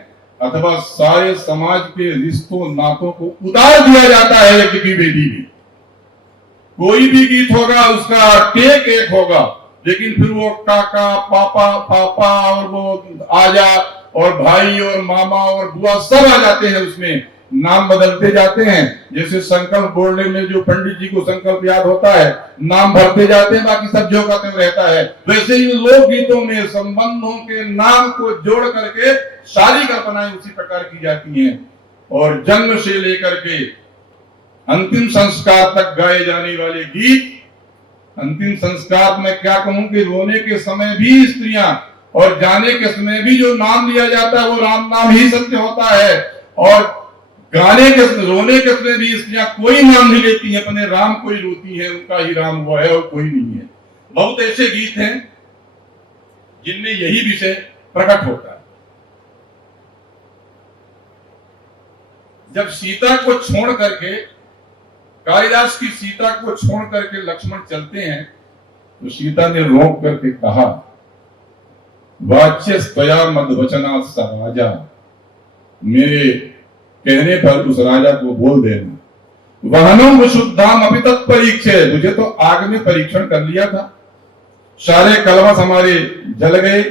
अथवा सारे समाज के रिश्तों नातों को उतार दिया जाता है यज्ञ की वेदी में। कोई भी गीत होगा उसका टेक एक होगा, लेकिन फिर वो काका पापा पापा और वो आजा और भाई और मामा और बुआ सब आ जाते हैं, उसमें नाम बदलते जाते हैं। जैसे संकल्प बोलने में जो पंडित जी को संकल्प याद होता है, नाम भरते जाते हैं, बाकी सब जो कहते रहता है। वैसे ही लोक गीतों में संबंधों के नाम को जोड़ करके सारी कल्पनाएं उसी प्रकार की जाती हैं और जन्म से लेकर के अंतिम संस्कार तक गाए जाने वाले गीत, अंतिम संस्कार में क्या कहूं कि रोने के समय भी स्त्रियां और जाने के समय भी जो नाम लिया जाता है वो राम नाम ही सत्य होता है, और गाने के रोने के समय भी स्त्रियां कोई नाम नहीं लेती हैं, अपने राम को ही रोती हैं, उनका ही राम हुआ है और कोई नहीं है। बहुत ऐसे गीत हैं जिनमें यही विषय प्रकट होता है। जब सीता को छोड़ करके, कालिदास की सीता को छोड़ करके लक्ष्मण चलते हैं तो सीता ने रोक करके कहा, वाच्य स्वया मदवचना स राजा, मेरे कहने पर उस राजा को बोल देना, वहनम विशुद्धाम अभी तक परीक्षे, तुझे तो आग में परीक्षण कर लिया था, सारे कलवश हमारे जल गए,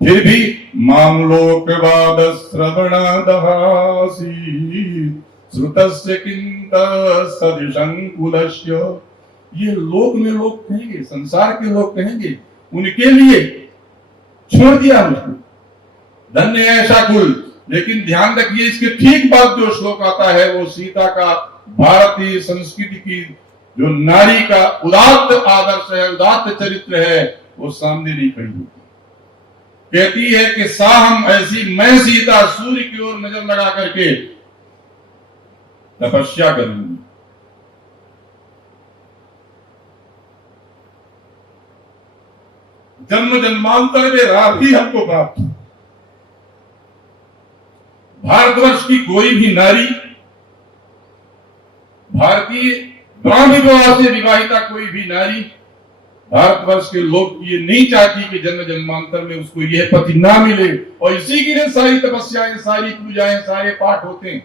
फिर भी मामलोकवाद श्रवणादहासी श्रुतस्य किंत सदिशंकुलस्य। ये लोक में लोग कहेंगे, संसार के लोग कहेंगे, उनके लिए छोड़ दिया मुझको, धन्य है ऐसा कुल। लेकिन ध्यान रखिए इसके ठीक बाद जो श्लोक आता है वो सीता का भारतीय संस्कृति की जो नारी का उदात्त आदर्श है, उदात्त चरित्र है, वो सामने नहीं खड़ी होती। कहती है कि साहम ऐसी मैं सीता सूर्य की ओर नजर लगा करके तपस्या करूंगी, जन्म जन्मांतर में राम ही हमको प्राप्त। भारतवर्ष की कोई भी नारी, भारतीय ब्राह्मण विवाह से विवाहिता कोई भी नारी, भारतवर्ष के लोग ये नहीं चाहती कि जन्म जन्मांतर में उसको यह पति ना मिले, और इसी के लिए सारी तपस्याएं, सारी पूजाएं, सारे पाठ होते हैं।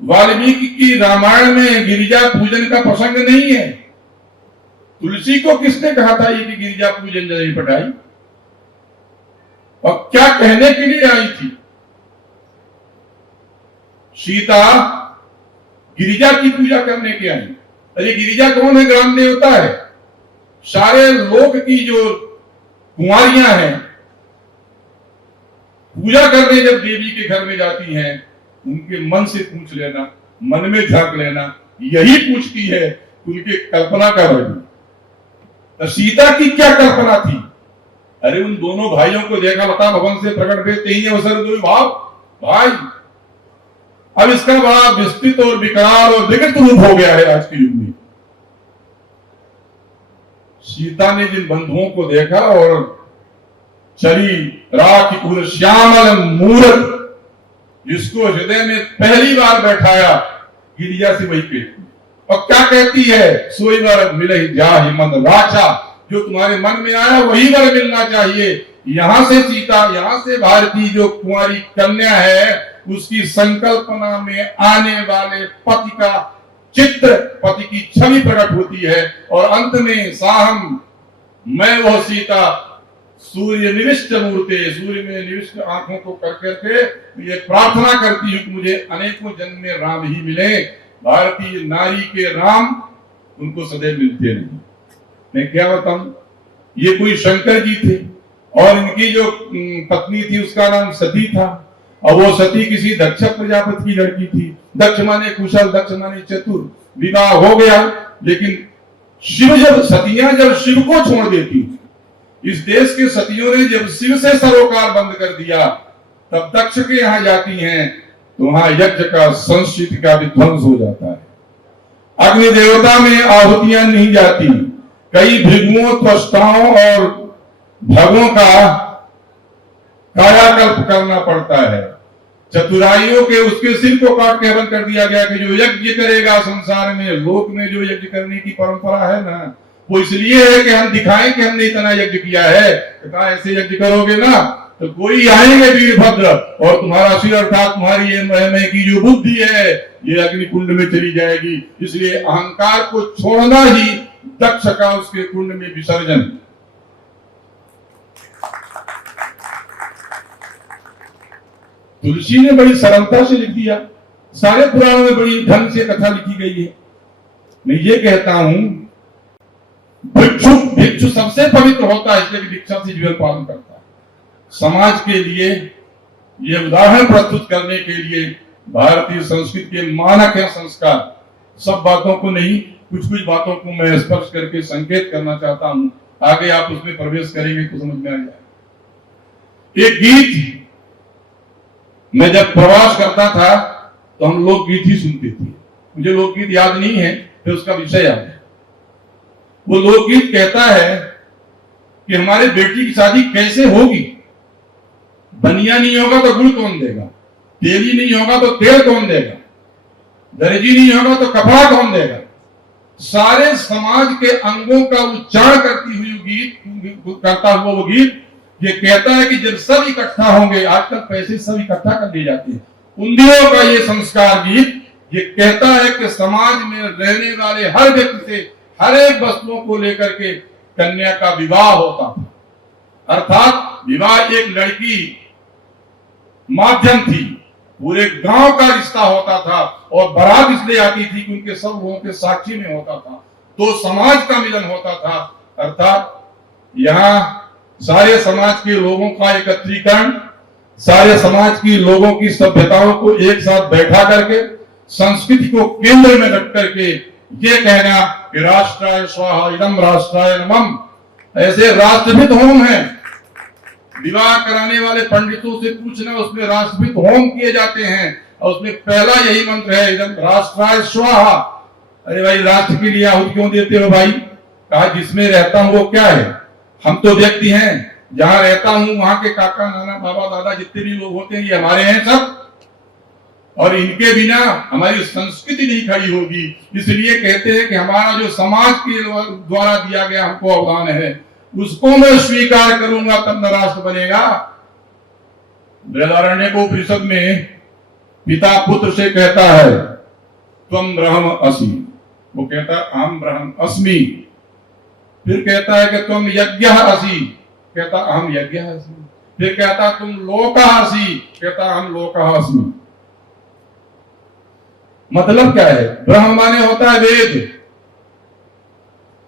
वाल्मीकि की रामायण में गिरिजा पूजन का प्रसंग नहीं है। तुलसी को किसने कहा था ये कि गिरिजा पूजन नहीं पठाई, और क्या कहने के लिए आई थी? सीता गिरिजा की पूजा करने के आई। अरे गिरिजा कौन है? ग्राम देवता है। सारे लोक की जो कुंवारियां हैं पूजा करने जब देवी के घर में जाती हैं, उनके मन से पूछ लेना, मन में झांक लेना, यही पूछती है उनकी कल्पना का वर्णन। तो सीता की क्या कल्पना थी? अरे उन दोनों भाइयों को देखा, लता भवन से प्रकट हुए, तेई अवसर दो भाव, भाई अब इसका बड़ा विस्तृत और विकराल और विकृत रूप हो गया है आज के युग में। सीता ने जिन बंधुओं को देखा और चली राख उर श्यामल मूरत, जिसको हृदय में पहली बार बैठाया, गिरिजा से वही कहती और क्या कहती है, सोई वर मिले जाहि मन राचा, जो तुम्हारे मन में आया वही वर मिलना चाहिए। यहां से सीता, यहां से भारती जो कुंवारी कन्या है, उसकी संकल्पना में आने वाले पति का चित्र, पति की छवि प्रकट होती है और अंत में साहम मैं वह सीता सूर्य निविष्ट मूर्ते, सूर्य में निविष्ट आंखों को कर करके ये प्रार्थना करती हूँ कि मुझे अनेकों जन्म में राम ही मिले। भारतीय नारी के राम उनको सदैव मिलते नहीं। मैं क्या बताऊं, ये कोई शंकर जी थे और इनकी जो पत्नी थी उसका नाम सती था और वो सती किसी दक्ष प्रजापति की लड़की थी। दक्ष माने कुशल, दक्ष माने चतुर। विवाह हो गया, लेकिन शिव जब सतियां जब शिव को छोड़ देती, इस देश के सतियों ने जब शिव से सरोकार बंद कर दिया, तब दक्ष के यहां जाती हैं तो वहां यज्ञ का, संस्कृति का विध्वंस हो जाता है। अग्नि देवता में आहुतियां नहीं जाती, कई भृगुओं, त्वष्टाओं और भगों का कायाकल्प करना पड़ता है। चतुराइयों के उसके सिर को काट के हवन कर दिया गया कि जो यज्ञ करेगा संसार में, लोक में जो यज्ञ करने की परंपरा है ना, वो इसलिए है कि हम दिखाएं कि हमने इतना यज्ञ किया है। तो कहा ऐसे यज्ञ करोगे ना तो कोई आएंगे वीरभद्र और तुम्हारा सिर अर्थात तुम्हारी ये मैं की जो बुद्धि है ये अग्नि कुंड में चली जाएगी। इसलिए अहंकार को छोड़ना ही दक्ष का उसके कुंड में विसर्जन। तुलसी ने बड़ी सरलता से लिख दिया, सारे पुराणों में बड़ी ढंग से कथा लिखी गई है। मैं ये कहता हूं भिक्षु भिक्षु सबसे पवित्र होता है, इसलिए दीक्षा से जीवन पालन करता है। समाज के लिए ये उदाहरण प्रस्तुत करने के लिए भारतीय संस्कृति के मानक है संस्कार। सब बातों को नहीं, कुछ कुछ बातों को मैं स्पर्श करके संकेत करना चाहता हूं, आगे आप उसमें प्रवेश करेंगे तो समझ में आ जाए। एक गीत मैं जब प्रवास करता था तो हम लोकगीत ही सुनते थे। मुझे लोकगीत याद नहीं है, फिर उसका विषय याद है। वो लोकगीत कहता है कि हमारे बेटी की शादी कैसे होगी, बनिया नहीं होगा तो गुड़ कौन देगा, तेली नहीं होगा तो तेल कौन देगा, दर्जी नहीं होगा तो कपड़ा कौन देगा। सारे समाज के अंगों का उच्चारण करती हुई गीत करता हुआ वो गीत ये कहता है कि जब सब इकट्ठा होंगे, आजकल पैसे सब इकट्ठा कर लिए जाते हैं, उन दिनों का ये संस्कार गीत ये कहता है कि समाज में रहने वाले हर व्यक्ति से हर एक वस्तुओं को लेकर के कन्या का विवाह होता था। अर्थात विवाह एक लड़की माध्यम थी, पूरे गांव का रिश्ता होता था और बारात इसलिए आती थी कि उनके सब लोगों के साक्षी में होता था, तो समाज का मिलन होता था। अर्थात यहाँ सारे समाज के लोगों का एकत्रीकरण, सारे समाज की लोगों की सभ्यताओं को एक साथ बैठा करके संस्कृति को केंद्र में रख करके ये कहना कि राष्ट्राय स्वाहा इदम राष्ट्राय नमः, ऐसे राष्ट्रभित होम है। विवाह कराने वाले पंडितों से पूछना, उसमें राष्ट्रभित होम किए जाते हैं और उसमें पहला यही मंत्र है इदम राष्ट्राय स्वाहा। अरे भाई राष्ट्र के लिए आहुति क्यों देते हो भाई? कहा जिसमें रहता हूं वो क्या है, हम तो व्यक्ति हैं, जहां रहता हूं वहां के काका नाना बाबा दादा जितने भी लोग होते हैं ये हमारे हैं सब, और इनके बिना हमारी संस्कृति नहीं खड़ी होगी। इसलिए कहते हैं कि हमारा जो समाज के द्वारा दिया गया हमको अवदान है उसको मैं स्वीकार करूंगा तब न राष्ट्र बनेगा। बृहदारण्यकोपनिषद में पिता पुत्र से कहता है त्वम ब्रह्म असि, वो कहता है अहम ब्रह्म अस्मि। फिर कहता है कि तुम यज्ञ असि, कहता अहम यज्ञ अस्मि। फिर कहता तुम लोका असि, कहता हम लोका अस्मि। मतलब क्या है? ब्रह्म माने होता है वेद,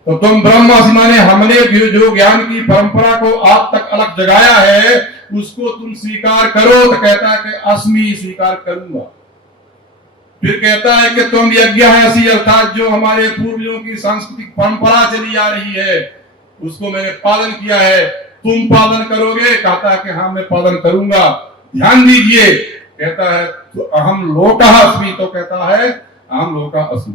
तो तुम ब्रह्म असि माने हमने जो ज्ञान की परंपरा को आप तक अलग जगाया है उसको तुम स्वीकार करो, तो कहता है कि अस्मि स्वीकार करूंगा। फिर कहता है कि तुम यज्ञ ऐसी, अर्थात जो हमारे पूर्वजों की सांस्कृतिक परंपरा चली आ रही है उसको मैंने पालन किया है, तुम पालन करोगे? कहता है कि हाँ मैं पालन करूंगा। ध्यान दीजिए कहता है तो अहम लोकः अस्मि, तो कहता है अहम लोकः अस्मि।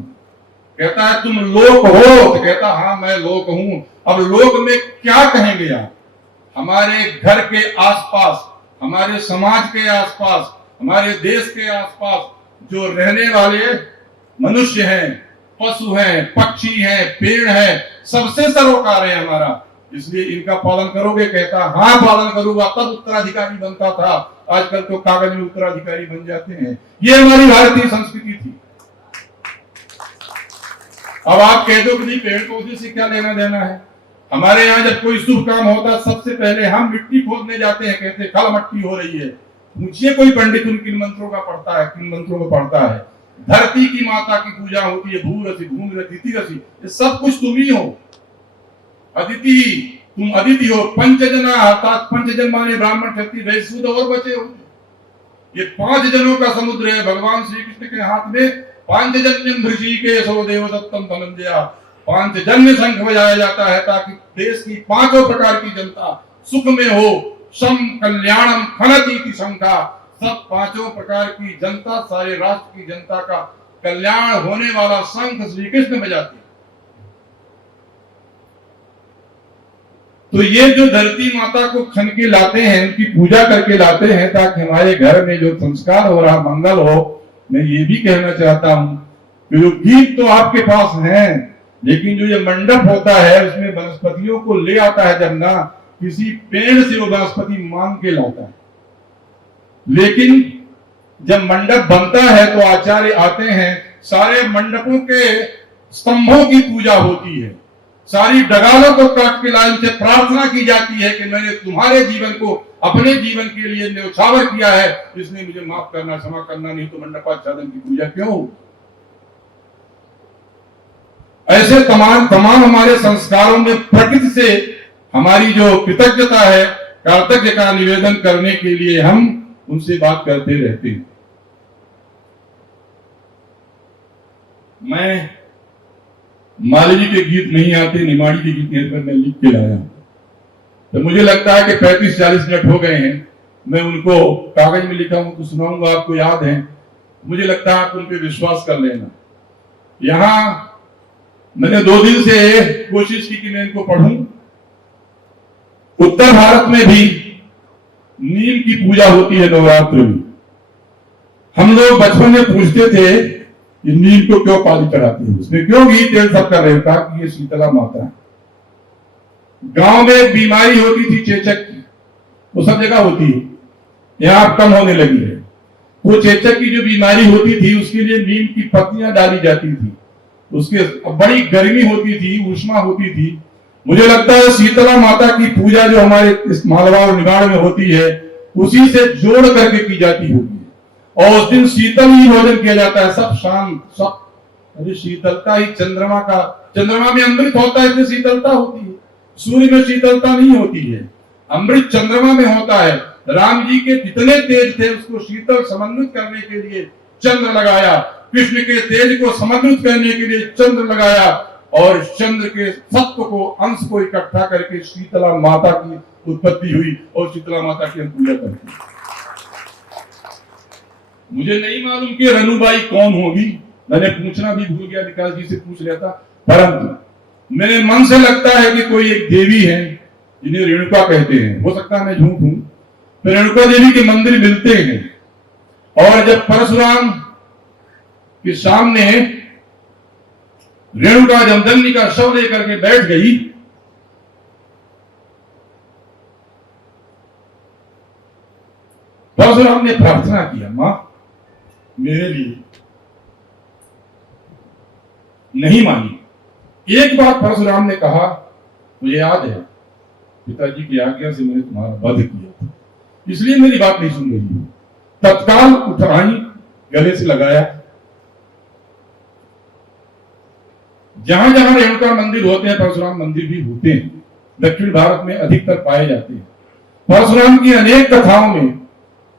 कहता है तुम लोक हो, तो कहता हाँ मैं लोक हूं। अब लोक में क्या कहेंगे आप? हमारे घर के आसपास, हमारे समाज के आसपास, हमारे देश के आसपास जो रहने वाले मनुष्य हैं, पशु हैं, पक्षी हैं, पेड़ हैं, सबसे सरोकार है हमारा, इसलिए इनका पालन करोगे? कहता हाँ पालन करूंगा। तब उत्तराधिकारी बनता था, आजकल तो कागज में उत्तराधिकारी बन जाते हैं। ये हमारी भारतीय संस्कृति थी। अब आप कह दो कि नहीं पेड़ पौधे से क्या लेना देना है? हमारे यहाँ जब कोई शुभ काम होता है सबसे पहले हम मिट्टी खोदने जाते हैं, कहते खल मट्टी हो रही है। पूछिए कोई पंडित उन किन मंत्रों का पढ़ता है, किन मंत्रों को पढ़ता है? धरती की माता की पूजा होती है, भू रसी, भूमि रसी, तिथि रसी, ये सब कुछ तुम ही हो। अदिति, तुम अदिति हो। पंचजना अर्थात पंचजन माने ब्राह्मण, क्षत्रिय, वैश्य, शूद्र और बचे हो। ये 5 जनों का समुद्र है। भगवान श्री कृष्ण के हाथ में पांचजन्यम ऋषिकेशो देवदत्तम धनंजया, 5 जन्य शंख बजाया जाता है ताकि देश की 5 प्रकार की जनता सुख में हो। सम कल्याणम खनतीति शंखा, सब 5 प्रकार की जनता, सारे राष्ट्र की जनता का कल्याण होने वाला शंख श्री कृष्ण बजाते। तो ये जो धरती माता को खन के लाते हैं, उनकी पूजा करके लाते हैं ताकि हमारे घर में जो संस्कार हो रहा मंगल हो। मैं ये भी कहना चाहता हूं कि जो गीत तो आपके पास हैं, लेकिन जो ये मंडप होता है उसमें वनस्पतियों को ले आता है। जब ना किसी पेड़ से वो वनस्पति मांग के लाता है, लेकिन जब मंडप बनता है तो आचार्य आते हैं, सारे मंडपों के स्तंभों की पूजा होती है, सारी डगालों को काट के लाइन से प्रार्थना की जाती है कि मैंने तुम्हारे जीवन को अपने जीवन के लिए न्यौछावर किया है, इसलिए मुझे माफ करना, क्षमा करना, नहीं तो मंडपाच्छादन की पूजा क्यों? ऐसे तमाम हमारे संस्कारों में प्रकृति से हमारी जो कृतज्ञता है, कृतज्ञ का निवेदन करने के लिए हम उनसे बात करते रहते हैं। मैं माली जी के गीत नहीं आते, निमाड़ी के गीत यहीं पर मैं लिख के लाया, तो मुझे लगता है कि 35-40 मिनट हो गए हैं। मैं उनको कागज में लिखा हूं तो सुनाऊंगा, आपको याद है। मुझे लगता है आप उन पर विश्वास कर लेना। यहां मैंने 2 दिन से कोशिश की कि मैं इनको पढ़ूं। उत्तर भारत में भी नीम की पूजा होती है नवरात्र में। हम लोग बचपन में पूछते थे कि नीम को क्यों पानी चढ़ाते हैं, उसमें क्यों घी तेल सब कर रहे था कि ये शीतला माता है। गांव में एक बीमारी होती थी चेचक की, वो सब जगह होती है, यहाँ कम होने लगी है। वो चेचक की जो बीमारी होती थी उसके लिए नीम की पत्तियां डाली जाती थी, उसके बड़ी गर्मी होती थी, उष्मा होती थी। मुझे लगता है शीतला माता की पूजा जो हमारे इस मालवा और निमाड़ में होती है उसी से जोड़ करके की जाती होगी, और उस दिन शीतल ही भोजन किया जाता है, सब शांत, सब। अरे शीतलता ही चंद्रमा में अमृत होता है, इसलिए शीतलता होती है। सूर्य में शीतलता नहीं होती है, अमृत चंद्रमा में होता है। राम जी के जितने तेज थे उसको शीतल समन्वित करने के लिए चंद्र लगाया, कृष्ण के तेज को समन्वित करने के लिए चंद्र लगाया, और चंद्र के सत्व को, अंश को इकट्ठा करके शीतला माता की उत्पत्ति हुई, और शीतला माता की हम पूजा करते हैं। मुझे नहीं मालूम कि रनुबाई कौन होगी, मैंने पूछना भी भूल गया, विकास जी से पूछ लिया था, परंतु मेरे मन से लगता है कि कोई एक देवी है जिन्हें रेणुका कहते हैं। हो सकता है मैं झूठ हूं। तो रेणुका देवी के मंदिर मिलते हैं, और जब परशुराम के सामने रेणुका जमदग्नि का शव लेकर के बैठ गई, परशुराम ने प्रार्थना किया, मां मेरे लिए, नहीं मानी। एक बार परशुराम ने कहा, मुझे याद है पिताजी की आज्ञा से मैंने तुम्हारा वध किया था, इसलिए मेरी बात नहीं सुन रही हो। तत्काल उठाई, गले से लगाया। जहां जहां रेणुका मंदिर होते हैं परशुराम मंदिर भी होते हैं, दक्षिण भारत में अधिकतर पाए जाते हैं। परशुराम की अनेक कथाओं में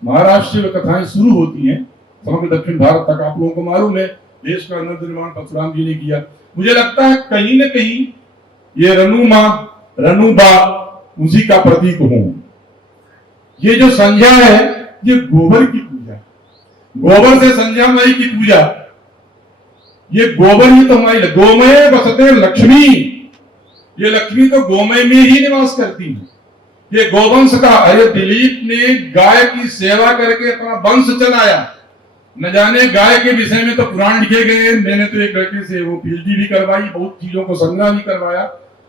महाराष्ट्र में कथाएं शुरू होती हैं, समग्र दक्षिण भारत तक। आप लोगों को मालूम है देश का निर्माण परशुराम जी ने किया। मुझे लगता है कहीं न कहीं ये रनुमा, रनुबा उसी का प्रतीक हो। ये जो संज्ञा है ये गोबर की पूजा, गोबर से संध्या माई की पूजा, ये गोबर ही तो हमारी गोमय बसते लक्ष्मी, ये लक्ष्मी तो गोमय में ही निवास करती है। ये गोवंश का, अरे दिलीप ने गाय की सेवा करके अपना वंश चलाया। न जाने गाय के विषय में तो पुराण लिखे गए, मैंने तो एक लड़के से वो पीएचडी भी करवाई, बहुत चीजों को संग्रह भी करवाया,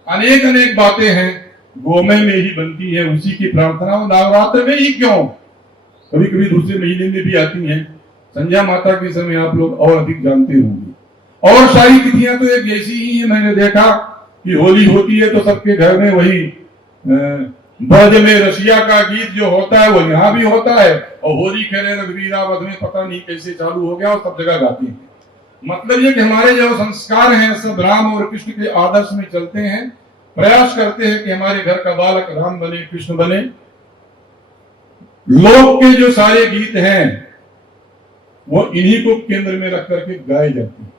अनेक अनेक बातें हैं गोमय में ही बनती है, उसी की प्रार्थना नवरात्र में ही क्यों, कभी कभी दूसरे महीने में भी आती हैं। संध्या माता के समय आप लोग और अधिक जानते होंगे। और सारी तिथियां तो एक जैसी ही है। मैंने देखा कि होली होती है तो सबके घर में वही ब्रज में रसिया का गीत जो होता है वो यहाँ भी होता है, और होली खेले रघुवीरा वध में पता नहीं कैसे चालू हो गया और सब जगह गाती है। मतलब ये कि हमारे जो संस्कार हैं सब राम और कृष्ण के आदर्श में चलते हैं, प्रयास करते हैं कि हमारे घर का बालक राम बने, कृष्ण बने। लोक के जो सारे गीत हैं वो इन्हीं को केंद्र में रख करके गाए जाते हैं,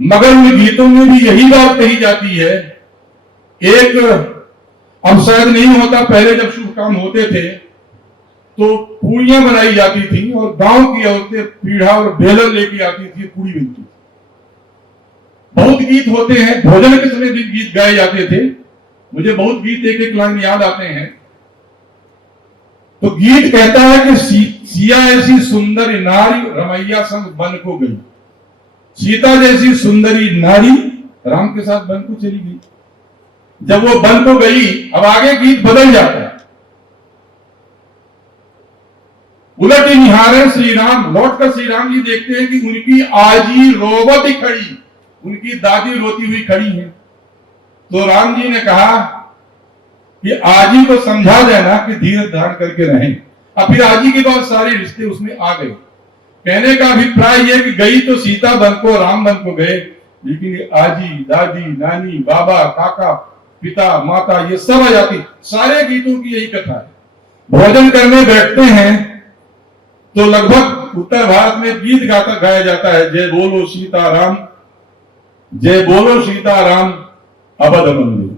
मगर उन गीतों में भी यही बात कही जाती है। एक, अब शायद नहीं होता, पहले जब शुभ काम होते थे तो पूड़ियां बनाई जाती थी और गांव की औरतें पीढ़ा और बेलन लेके आती थी, पूड़ी बनती थी। बहुत गीत होते हैं, भोजन के समय भी गीत गाए जाते थे। मुझे बहुत गीत एक एक लाइन याद आते हैं। तो गीत कहता है कि सिया ऐसी सुंदर नारी रमैया संग बन को गई। सीता जैसी सुंदरी नारी राम के साथ बन को चली गई। जब वो बन को गई, अब आगे गीत बदल जाता है। उलट निहारे श्री राम, लौट कर श्री राम जी देखते हैं कि उनकी आजी रोवत खड़ी, उनकी दादी रोती हुई खड़ी है। तो राम जी ने कहा कि आजी को समझा देना कि धीरज धारण करके रहें। अब फिर आजी के बाद सारे रिश्ते उसमें आ गए। कहने का अभिप्राय यह कि गई तो सीता बन को, राम बन को गए, लेकिन आजी, दादी, नानी, बाबा, काका, पिता, माता, ये सब आ जाती। सारे गीतों की यही कथा है। भोजन करने बैठते हैं तो लगभग उत्तर भारत में गीत गाया जाता है, जय बोलो सीताराम, जय बोलो सीताराम अवध मंदिर।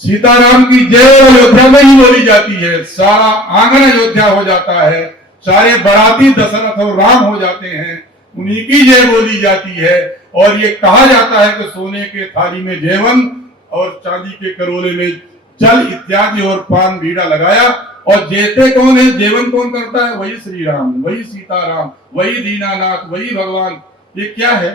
सीताराम की जय अयोध्या में ही बोली जाती है। सारा आंगन अयोध्या हो जाता है, सारे बराती दशरथ और राम हो जाते हैं, उन्हीं की जय बोली जाती है। और ये कहा जाता है कि सोने के थाली में जेवन और चांदी के करोले में जल इत्यादि और पान बीड़ा लगाया। और जेते कौन है, जेवन कौन करता है? वही श्री राम, वही सीताराम, वही दीनानाथ, वही भगवान। ये क्या है?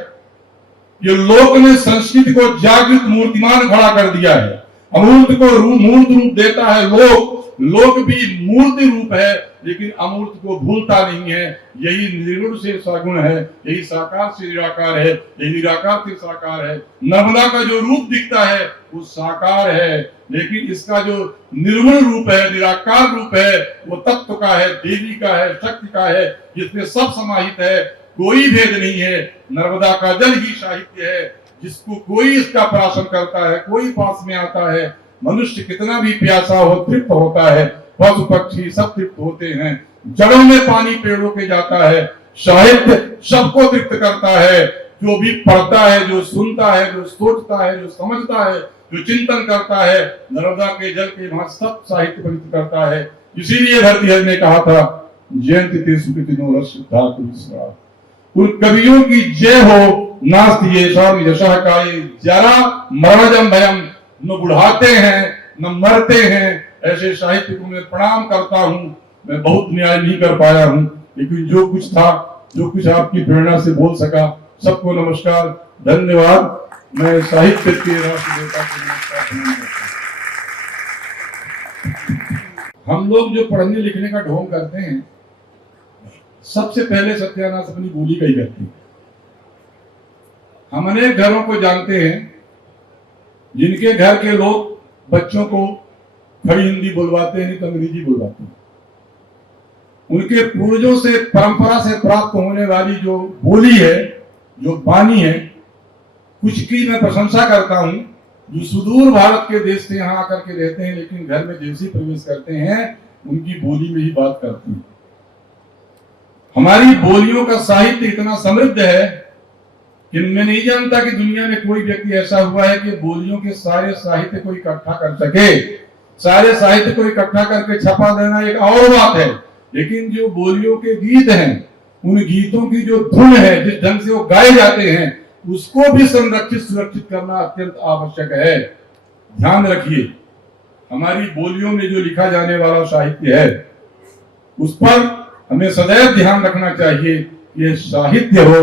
ये लोक ने संस्कृति को जागृत मूर्तिमान खड़ा कर दिया है। अमूर्त को मूर्त रूप देता है लोक। लोक भी मूर्ति रूप है, लेकिन अमूर्त को भूलता नहीं है। यही निर्गुण से सगुण है, यही साकार से निराकार है, यही निराकार से साकार है। नर्मदा का जो रूप दिखता है वो साकार है, लेकिन इसका जो निर्गुण रूप है, निराकार रूप है, वो तत्व का है, देवी का है, शक्ति का है, जिसमें सब समाहित है, कोई भेद नहीं है। नर्मदा का जल ही साहित्य है, जिसको कोई इसका प्राशन करता है, कोई पास में आता है। मनुष्य कितना भी प्यासा हो तृप्त होता है, पशु पक्षी सब तृप्त होते हैं। जड़ों में पानी पेड़ों के जाता है। साहित्य सबको तृप्त करता है। जो भी पढ़ता है, जो सुनता है, जो सोचता है, जो समझता है, जो चिंतन करता है, नर्मदा के जल के वहां सब साहित्य पवित्र करता है। इसीलिए भरतहरि ने कहा था, जयंती तेसुकिनो रस उन कवियों की जय हो। नास्ति येषाम् यशः काये जरा मरणजं भयम्, न बुढ़ाते हैं न मरते हैं। ऐसे साहित्य को मैं प्रणाम करता हूँ। मैं बहुत न्याय नहीं कर पाया हूँ, लेकिन जो कुछ था, जो कुछ आपकी प्रेरणा से बोल सका, सबको नमस्कार, धन्यवाद। मैं साहित्य के राष्ट्र देवता को नमस्कार करता हूँ। हम लोग जो पढ़ने लिखने का ढोंग करते हैं, सबसे पहले सत्यानाश अपनी बोली का ही करते हैं। हम अनेक घरों को जानते हैं जिनके घर के लोग बच्चों को खड़ी हिंदी बुलवाते हैं, नहीं तो अंग्रेजी बुलवाते हैं। उनके पूर्वजों से, परंपरा से प्राप्त होने वाली जो बोली है, जो वाणी है, कुछ की मैं प्रशंसा करता हूं। जो सुदूर भारत के देश से यहाँ आकर के रहते हैं, लेकिन घर में जैसे ही प्रवेश करते हैं उनकी बोली में ही बात करते हैं। हमारी बोलियों का साहित्य इतना समृद्ध है कि मैं नहीं जानता कि दुनिया में कोई व्यक्ति ऐसा हुआ है कि बोलियों के सारे साहित्य को इकट्ठा कर सके। सारे साहित्य को इकट्ठा करके छपा देना एक और बात है, लेकिन जो बोलियों के गीत हैं, उन गीतों की जो धुन है, जिस ढंग से वो गाए जाते हैं, उसको भी संरक्षित सुरक्षित करना अत्यंत आवश्यक है। ध्यान रखिए, हमारी बोलियों में जो लिखा जाने वाला साहित्य है, उस पर हमें सदैव ध्यान रखना चाहिए कि ये साहित्य हो,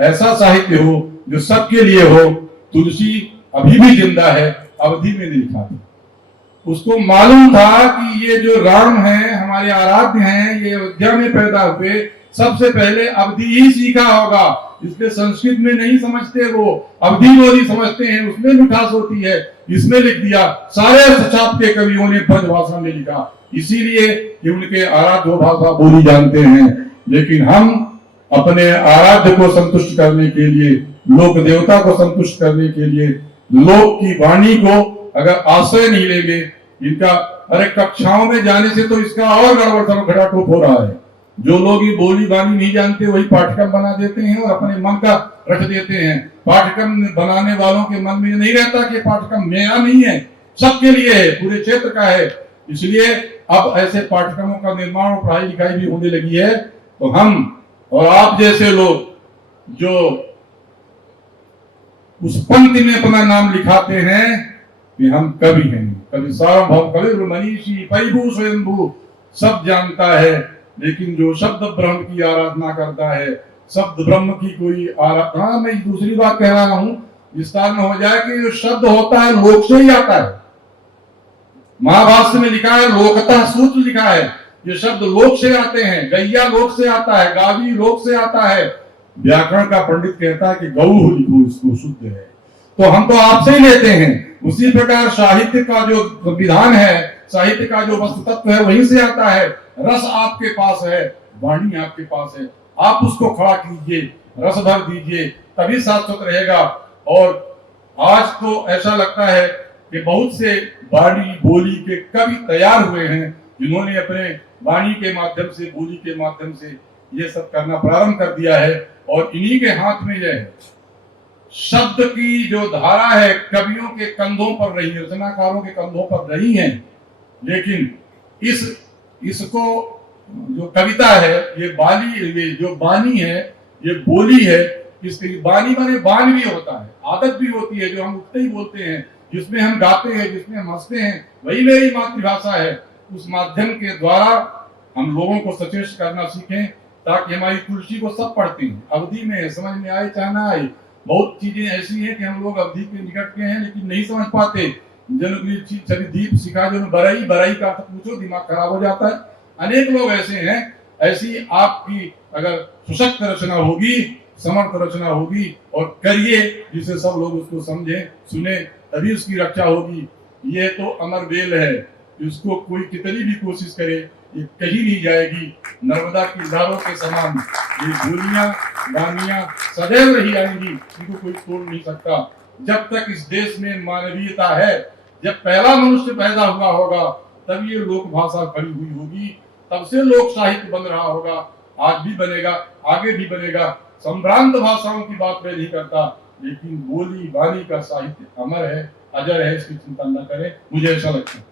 ऐसा साहित्य हो जो सबके लिए हो। तुलसी अभी भी जिंदा है, अवधि में नहीं लिखा था। उसको मालूम था कि ये जो राम हैं, हमारे आराध्य हैं, ये अयोध्या में पैदा हुए, सबसे पहले अवधि ही सीखा होगा। इसलिए संस्कृत में नहीं समझते, वो अवधि बोली समझते हैं, उसमें मिठास होती है, इसमें लिख दिया। सारे सचाप के कवियों ने ब्रजभाषा में लिखा, इसीलिए कि उनके आराध्य भाषा बोली जानते हैं। लेकिन हम अपने आराध्य को संतुष्ट करने के लिए, लोक देवता को संतुष्ट करने के लिए, लोक की वाणी को अगर आश्रय नहीं लेंगे, इनका अरे कक्षाओं में जाने से तो इसका और गड़बड़ घटाटोप हो रहा है। जो लोग ये बोली बानी नहीं जानते, वही पाठ्यक्रम बना देते हैं और अपने मन का रख देते हैं। पाठ्यक्रम बनाने वालों के मन में नहीं रहता कि पाठ्यक्रम नया नहीं है, सबके लिए है, पूरे क्षेत्र का है। इसलिए अब ऐसे पाठ्यक्रमों का निर्माण और पढ़ाई लिखाई भी होने लगी है। तो हम और आप जैसे लोग जो उस पंक्ति में अपना नाम लिखाते हैं कि हम कवि हैं, कवि सार्वभौम, कवि मनीषी, परिभू स्वयंभू, सब जानता है। लेकिन जो शब्द ब्रह्म की आराधना करता है, शब्द ब्रह्म की कोई आराधना, मैं दूसरी बात कह रहा हूं, विस्तार में हो जाए कि जो शब्द होता है लोक से ही आता है। महाभाष्य में लिखा है, लोकतः सूत्र लिखा है, ये शब्द लोक से आते हैं। गैया लोक से आता है, गावी लोक से आता है। व्याकरण का पंडित कहता है कि गौ लिखो, इसको शुद्ध है। तो हम तो आपसे ही लेते हैं। उसी प्रकार साहित्य का जो विधान है, साहित्य का जो वस्तु तत्व है, वहीं से आता है। रस आपके पास है, वाणी आपके पास है, आप उसको खड़ा कीजिए, रस भर दीजिए, तभी शाश्वत रहेगा। और आज तो ऐसा लगता है कि बहुत से वाणी बोली के कवि तैयार हुए हैं, जिन्होंने अपने वाणी के माध्यम से, बोली के माध्यम से ये सब करना प्रारंभ कर दिया है। और इन्हीं के हाथ में जो है शब्द की जो धारा है, कवियों के कंधों पर रही, रचनाकारों के कंधों पर रही है। लेकिन इसको जो कविता है, ये जो बानी है, ये बोली है, इसकी बानी माने बान भी होता है, आदत भी होती है, जो हम उठते ही बोलते हैं, जिसमें हम गाते हैं, जिसमें हम हंसते हैं, वही मेरी मातृभाषा है। उस माध्यम के द्वारा हम लोगों को सचेत करना सीखें, ताकि हमारी तुलसी को सब पढ़ते हैं, अवधि में है, समझ में आए चाहे ना आए। बहुत चीजें ऐसी हैं कि हम लोग अवधि के निकट के हैं, लेकिन नहीं समझ पाते। छवि दीप सिखा जो बराई का पूछो, दिमाग खराब हो जाता है। अनेक लोग ऐसे हैं। ऐसी आपकी अगर सशक्त रचना होगी, समर्थ रचना होगी, और करिए जिससे सब लोग उसको समझे, सुने, तभी उसकी रक्षा होगी। ये तो अमर बेल है, इसको कोई कितनी भी कोशिश करे, ये कहीं नहीं जाएगी। नर्मदा की धारों के समान ये बोलियां, वानियां सदैव रही आएंगी, इनको कोई तोड़ नहीं सकता। जब तक इस देश में मानवीयता है, जब पहला मनुष्य पैदा हुआ होगा, तब ये लोक भाषा खड़ी हुई होगी, तब से लोक साहित्य बन रहा होगा। आज भी बनेगा, आगे भी बनेगा। संभ्रांत भाषाओं की बात मैं नहीं करता, लेकिन बोली वाणी का साहित्य अमर है, अजर है, इसकी चिंता न करें, मुझे ऐसा लगता है।